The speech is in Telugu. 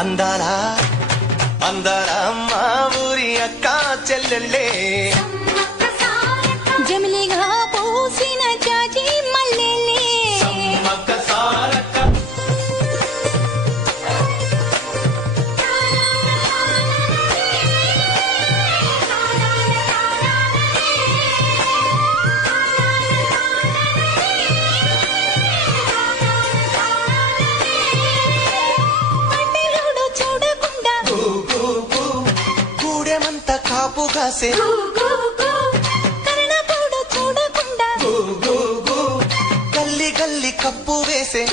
అందాల అందాల మా ఊరి అక్క చెల్లెళ్ళే జమిలిగా పూసిన జాజి మల్లెలే సమ్మక్క సారక్క అడ్డలోడు చూడకుండా గూడెమంతా కాపు కాసే కరణపోడు చూడకుండా గల్లీ గల్లీ కప్పు వేసే